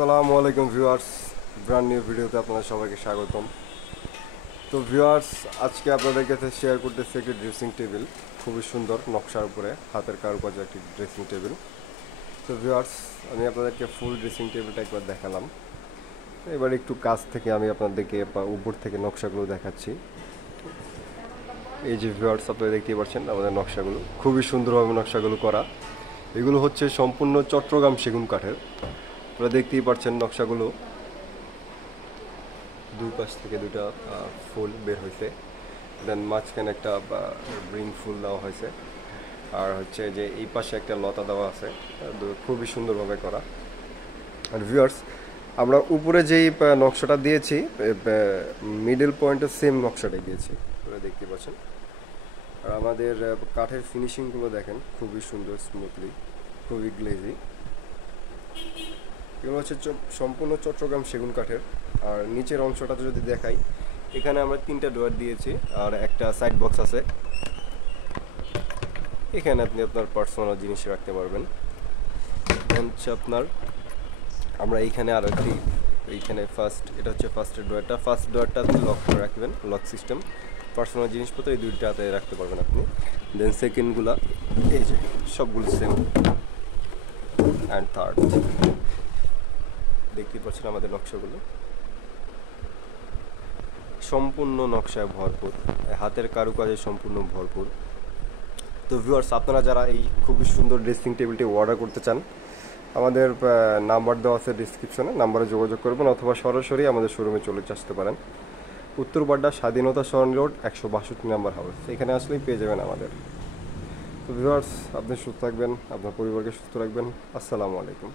আসসালামু আলাইকুম viewers, brand new ভিডিওতে আপনাদের সবাইকে স্বাগতম। তো ভিউয়ার্স, আজকে আপনাদের কাছে শেয়ার করতেছি একটি ড্রেসিং টেবিল, খুবই সুন্দর নকশার উপরে হাতের কারুকাজে একটি ড্রেসিং টেবিল। তো ভিউয়ার্স, আমি আপনাদেরকে ফুল ড্রেসিং টেবিলটা একবার দেখালাম। এবার একটু কাছ থেকে আমি আপনাদেরকে উপর থেকে নকশাগুলো দেখাচ্ছি। এই যে ভিউয়ার্স, আপনারা দেখতেই পাচ্ছেন আমাদের নকশাগুলো খুবই সুন্দরভাবে নকশাগুলো করা। এগুলো হচ্ছে সম্পূর্ণ চট্টগ্রাম সেগুন কাঠের। আপনারা দেখতেই পাচ্ছেন নকশাগুলো, দুই পাশ থেকে দুটা ফুল বের হয়েছে, দেন মাঝখানে একটা রিং ফুল দেওয়া হয়েছে, আর হচ্ছে যে এই পাশে একটা লতা দেওয়া আছে, খুবই সুন্দরভাবে করা। আর ভিউয়ার্স, আমরা উপরে যেই নকশাটা দিয়েছি মিডল পয়েন্টের সেম নকশাটাই দিয়েছি, আপনারা দেখতে পাচ্ছেন। আর আমাদের কাঠের ফিনিশিংগুলো দেখেন, খুবই সুন্দর, স্মুথলি, খুবই গ্লেজি। এগুলো হচ্ছে সম্পূর্ণ চট্টগ্রাম সেগুন কাঠের। আর নিচের অংশটাতে যদি দেখাই, এখানে আমরা 3টা ডোয়ার দিয়েছি আর একটা সাইড বক্স আছে। এখানে আপনি আপনার পার্সোনাল জিনিস রাখতে পারবেন। হচ্ছে আপনার আমরা এইখানে আরও একটি, এইখানে এটা হচ্ছে ফার্স্ট ডোয়ারটা আপনি লক করে রাখবেন, লক সিস্টেম। পার্সোনাল জিনিসপত্র এই দুইটাতে রাখতে পারবেন আপনি। দেন সেকেন্ডগুলা এই যে সবগুলো সেম। অ্যান্ড থার্ড, দেখতেই পাচ্ছেন আমাদের নকশাগুলো সম্পূর্ণ নকশায় ভরপুর, হাতের কারুকাজে সম্পূর্ণ ভরপুর। তো ভিউয়ার্স, আপনারা যারা এই খুবই সুন্দর ড্রেসিং টেবিলটি অর্ডার করতে চান, আমাদের নাম্বার দেওয়া আছে ডিসক্রিপশনে, নাম্বারে যোগাযোগ করবেন অথবা সরাসরি আমাদের শোরুমে চলে আসতে পারেন। উত্তরপাড্ডা স্বাধীনতা সরণি রোড 162 নাম্বার হাউস, এখানে আসলেই পেয়ে যাবেন আমাদের। তো ভিউয়ার্স, আপনি সুস্থ থাকবেন, আপনার পরিবারকে সুস্থ রাখবেন। আসসালামু আলাইকুম।